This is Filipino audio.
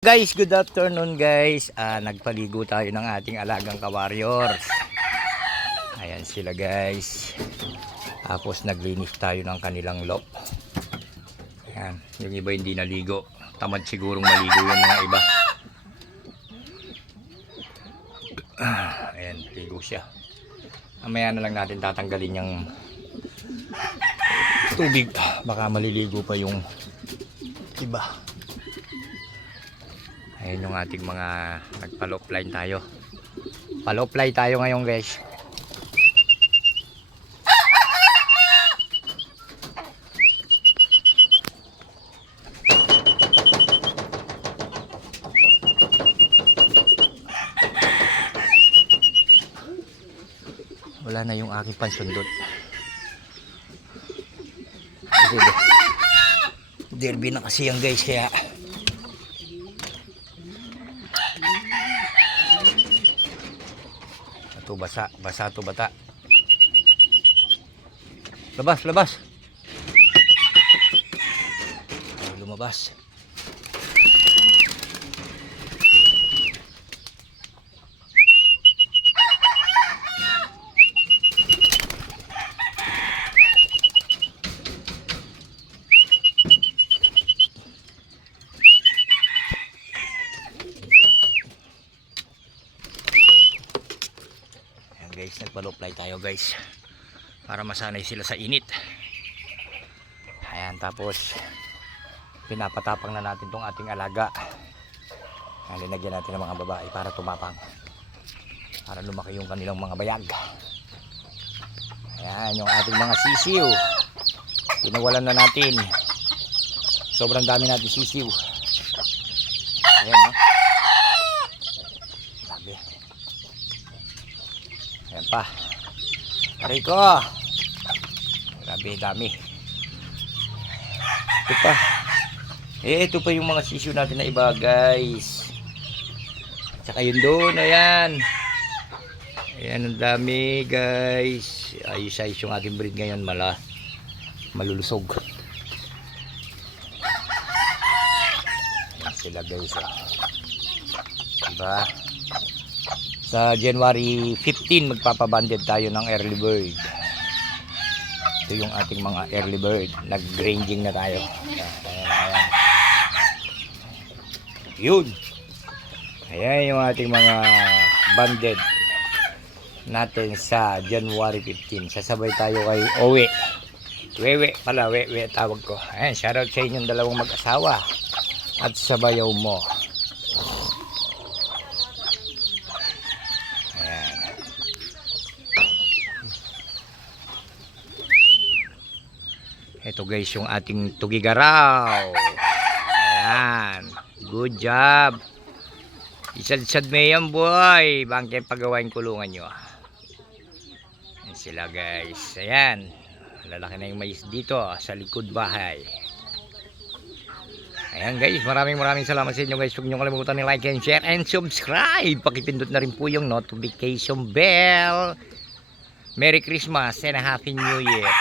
Guys, good afternoon guys. Nagpaligo tayo ng ating alagang ka-warriors. Ayan sila guys. Tapos naglinis tayo ng kanilang lop. Ayan, yung iba hindi naligo. Tamad sigurong maligo yung mga iba. Ayan, ligo siya. Mamaya na lang natin tatanggalin yung tubig. Baka maliligo pa yung iba. Ayan yung ating mga nagpa-low-fly tayo. Pa-low-fly tayo ngayon guys. Wala na yung aking pansundot. Kasi derby na kasi yan guys, kaya ito basa to bata. Labas. Ay, lumabas. Guys, nagpa-low-fly tayo guys para masanay sila sa init. Ayan, tapos pinapatapang na natin tong ating alaga. Linagyan natin ng mga babae para tumapang, para lumaki yung kanilang mga bayag. Ayan yung ating mga sisiw, pinawalan na natin. Sobrang dami natin sisiw. Ayan, no? Sabi. Ayan pa. Aray ko. Grabe, dami. Ito pa. Ito pa yung mga sisiyo natin na iba guys. Tsaka yun doon. Ayan. Ayan, ang dami guys. Ayos yung ating breed ngayon. Malulusog. Ayan sila guys. Diba? Sa January 15 magpapabanded tayo ng early bird. Ito yung ating mga early bird. Nag-ranging na tayo. Ayan. Yun. Ayan yung ating mga banded natin sa January 15. Sasabay tayo kay Owe. Wewe pala, Wewe tawag ko. Ayan, shoutout sa inyong dalawang mag-asawa at sa bayaw mo. Ito guys yung ating tugigaraw. Ayan. Good job. Isad-sad mo yan boy. Bangke pagawain kulungan nyo. Ayan sila guys. Ayan. Lalaki na yung mais dito sa likod bahay. Ayan guys. Maraming salamat sa inyo guys. Huwag nyo kalimutan ni like and share and subscribe. Pakipindot na rin po yung notification bell. Merry Christmas and a Happy New Year.